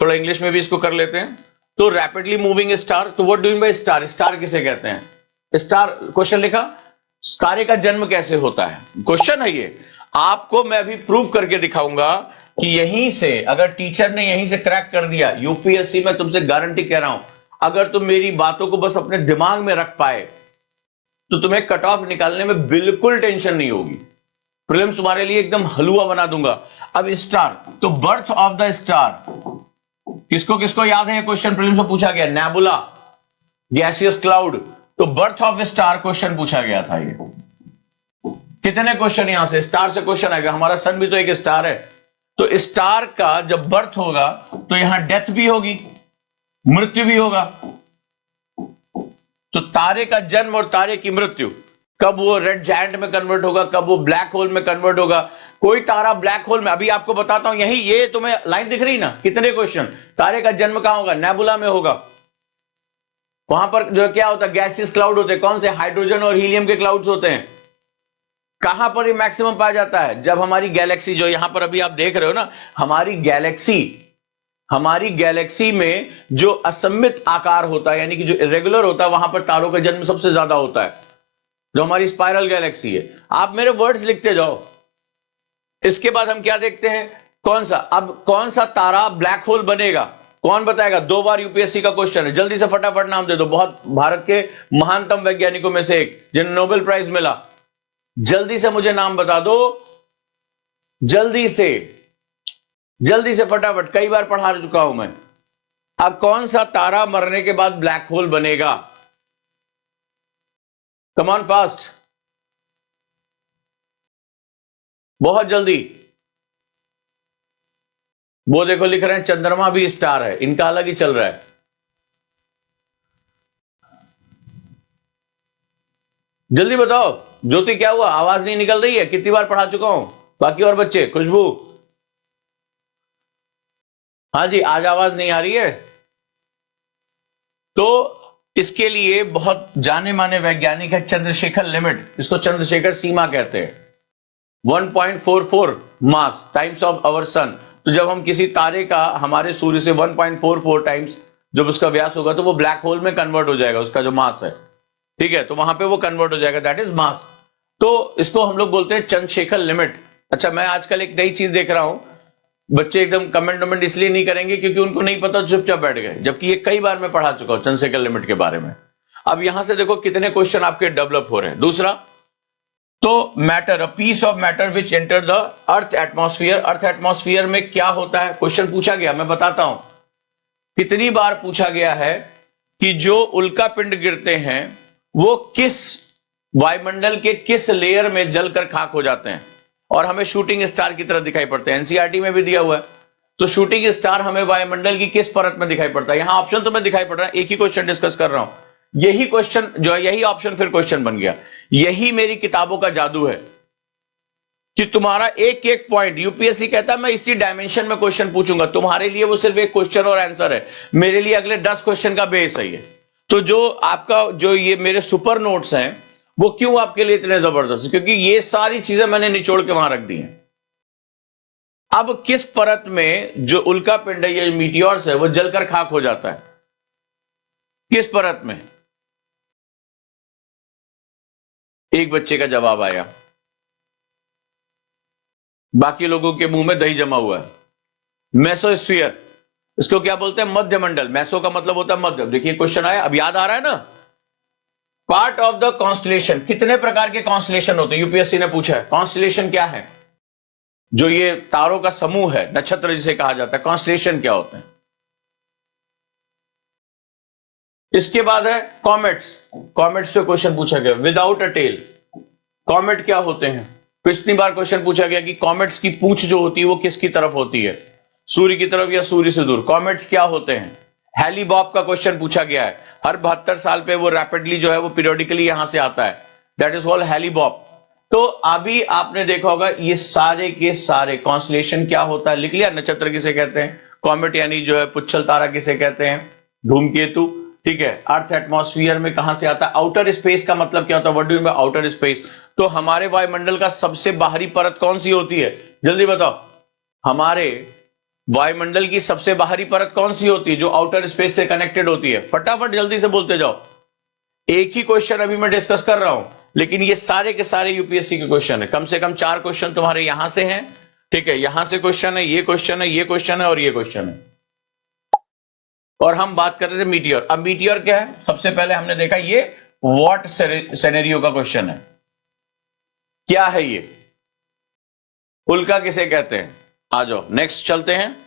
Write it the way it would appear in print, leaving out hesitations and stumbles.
थोड़ा इंग्लिश में भी इसको कर लेते हैं। तो रैपिडली मूविंग स्टार, तो what do you mean by star? Star किसे कहते हैं? स्टार, क्वेश्चन लिखा, तारे का जन्म कैसे होता है, क्वेश्चन है ये। आपको मैं अभी प्रूव करके दिखाऊंगा कि यहीं से, अगर टीचर ने यहीं से क्रैक कर दिया, यूपीएससी में तुमसे गारंटी कह रहा हूं, अगर तुम मेरी बातों को बस अपने दिमाग में रख पाए तो तुम्हें कट ऑफ निकालने में बिल्कुल टेंशन नहीं होगी। प्रीलिम्स तुम्हारे लिए एकदम हलवा बना दूंगा। अब स्टार, तो बर्थ ऑफ द स्टार, किसको किसको याद है? क्वेश्चन प्रीलिम्स में पूछा गया, नेबुला, गैसियस क्लाउड, तो बर्थ ऑफ स्टार क्वेश्चन पूछा गया था। ये कितने क्वेश्चन यहां से स्टार से क्वेश्चन आएगा? हमारा सन भी तो एक स्टार है। तो स्टार का जब बर्थ होगा तो यहां डेथ भी होगी, मृत्यु भी होगा। तो तारे का जन्म और तारे की मृत्यु, कब वो रेड जायंट में कन्वर्ट होगा, कब वो ब्लैक होल में कन्वर्ट होगा। कोई तारा ब्लैक होल में, अभी आपको बताता हूं, यही ये तुम्हें लाइन दिख रही ना, कितने क्वेश्चन। तारे का जन्म कहां होगा? नेबुला में होगा। वहां पर जो क्या होता है, गैसियस क्लाउड होते हैं। कौन से? हाइड्रोजन और हीलियम के क्लाउड्स होते हैं। कहां पर ये मैक्सिमम पाया जाता है? जब हमारी गैलेक्सी, जो यहां पर अभी आप देख रहे हो ना, हमारी गैलेक्सी में जो असममित आकार होता है, यानी कि जो इरेगुलर होता है, वहां पर तारों का जन्म सबसे ज्यादा होता है, जो हमारी स्पाइरल गैलेक्सी है। आप मेरे वर्ड्स लिखते जाओ। इसके बाद हम क्या देखते हैं, कौन सा, अब कौन सा तारा ब्लैक होल बनेगा, कौन बताएगा? 2 बार यूपीएससी का क्वेश्चन है, जल्दी से फटाफट नाम दे दो। बहुत भारत के महानतम वैज्ञानिकों में से एक, जिन्हें नोबेल प्राइज मिला, जल्दी से मुझे नाम बता दो, जल्दी से फटाफट, कई बार पढ़ा चुका हूं मैं। अब कौन सा तारा मरने के बाद ब्लैक होल बनेगा? कम ऑन फास्ट, बहुत जल्दी। वो देखो लिख रहे हैं चंद्रमा भी स्टार है, इनका अलग ही चल रहा है। जल्दी बताओ ज्योति, क्या हुआ? आवाज नहीं निकल रही है? कितनी बार पढ़ा चुका हूं। बाकी और बच्चे, खुशबू, हाँ जी, आज आवाज नहीं आ रही है। तो इसके लिए बहुत जाने माने वैज्ञानिक है, चंद्रशेखर लिमिट, इसको चंद्रशेखर सीमा कहते हैं। 1.44 मास टाइम्स ऑफ आवर सन। तो जब हम किसी तारे का हमारे सूर्य से 1.44 टाइम्स जब उसका व्यास होगा, तो वो ब्लैक होल में कन्वर्ट हो जाएगा, उसका जो मास है, ठीक है, तो वहां पे वो कन्वर्ट हो जाएगा, दैट इज मास। तो इसको हम लोग बोलते हैं चंद्रशेखर लिमिट। अच्छा, मैं आजकल एक नई चीज देख रहा हूं, बच्चे एकदम कमेंट इसलिए नहीं करेंगे क्योंकि उनको नहीं पता, चुपचाप बैठ गए, जबकि ये कई बार मैं पढ़ा चुका हूं चंद्रशेखर लिमिट के बारे में। अब यहां से देखो कितने क्वेश्चन आपके डेवलप हो रहे हैं। दूसरा, तो matter, a piece of matter which enter the earth atmosphere. Earth atmosphere में क्या होता है? क्वेश्चन पूछा गया, मैं बताता हूं कितनी बार पूछा गया है कि जो उल्का पिंड गिरते हैं वो किस वायुमंडल के किस लेयर में जलकर खाक हो जाते हैं और हमें शूटिंग स्टार की तरह दिखाई पड़ते हैं। एनसीईआरटी में भी दिया हुआ है। तो शूटिंग स्टार हमें वायुमंडल की किस परत में दिखाई पड़ता है? यहां ऑप्शन तो मैं दिखाई पड़ रहा है, एक ही क्वेश्चन डिस्कस कर रहा हूं। यही क्वेश्चन जो है, यही ऑप्शन फिर क्वेश्चन बन गया। यही मेरी किताबों का जादू है कि तुम्हारा एक एक पॉइंट, यूपीएससी कहता है मैं इसी डायमेंशन में क्वेश्चन पूछूंगा, तुम्हारे लिए वो सिर्फ एक क्वेश्चन और आंसर है, मेरे लिए अगले 10 क्वेश्चन का बेस है ये। तो जो आपका जो ये मेरे सुपर नोट्स हैं, वो क्यों आपके लिए इतने जबरदस्त? क्योंकि ये सारी चीजें मैंने निचोड़ के वहां रख दी हैं। अब किस परत में जो उल्का पिंड है, ये मीटियोर्स है, वो जलकर खाक हो जाता है? किस परत में? एक बच्चे का जवाब आया, बाकी लोगों के मुंह में दही जमा हुआ है। मेसोस्फीयर, इसको क्या बोलते हैं? मध्य मंडल। मेसो का मतलब होता है मध्य। देखिए क्वेश्चन आया, अब याद आ रहा है ना। पार्ट ऑफ द कॉन्स्टलेशन, कितने प्रकार के कॉन्स्टलेशन होते हैं? यूपीएससी ने पूछा है कॉन्स्टलेशन क्या है। जो ये तारों का समूह है, नक्षत्र जिसे कहा जाता है, कॉन्स्टलेशन क्या होते हैं। इसके बाद है कॉमेट्स। कॉमेट्स पे क्वेश्चन पूछा गया, विदाउट अ टेल। कॉमेट क्या होते हैं? पिछली बार क्वेश्चन पूछा गया कि कॉमेट्स की पूंछ जो होती है वो किसकी तरफ होती है, सूर्य की तरफ या सूर्य से दूर। कॉमेट्स क्या होते हैं? हैली-बॉब का क्वेश्चन पूछा गया है, हर 72 साल पे वो रैपिडली जो है वो पीरियोडिकली यहां से आता है, दैट इज कॉल्ड हैली-बॉब। तो अभी आपने देखा होगा ये सारे के सारे कॉन्स्टलेशन क्या होता है लिख लिया। नक्षत्र किसे कहते हैं, कॉमेट यानी जो है पुच्छल तारा किसे कहते हैं, धूमकेतु, ठीक है। अर्थ एटमॉस्फेयर में कहां से आता है? आउटर स्पेस का मतलब क्या होता है? What do you mean by outer space? तो हमारे वायुमंडल का सबसे बाहरी परत कौन सी होती है? जल्दी बताओ। हमारे वायुमंडल की सबसे बाहरी परत कौन सी होती है जो आउटर स्पेस से कनेक्टेड होती है? फटाफट जल्दी से बोलते जाओ। एक ही क्वेश्चन अभी मैं डिस्कस कर रहा हूं, लेकिन ये सारे के सारे यूपीएससी के क्वेश्चन है। कम से कम 4 क्वेश्चन तुम्हारे यहां से हैं, ठीक है, यहां से क्वेश्चन है, ये क्वेश्चन है, ये क्वेश्चन है और ये क्वेश्चन है। और हम बात कर रहे थे मीटियोर। अब मीटियोर क्या है? सबसे पहले हमने देखा ये व्हाट सिनेरियो का क्वेश्चन है। क्या है ये? उल्का किसे कहते हैं? आ जाओ नेक्स्ट चलते हैं।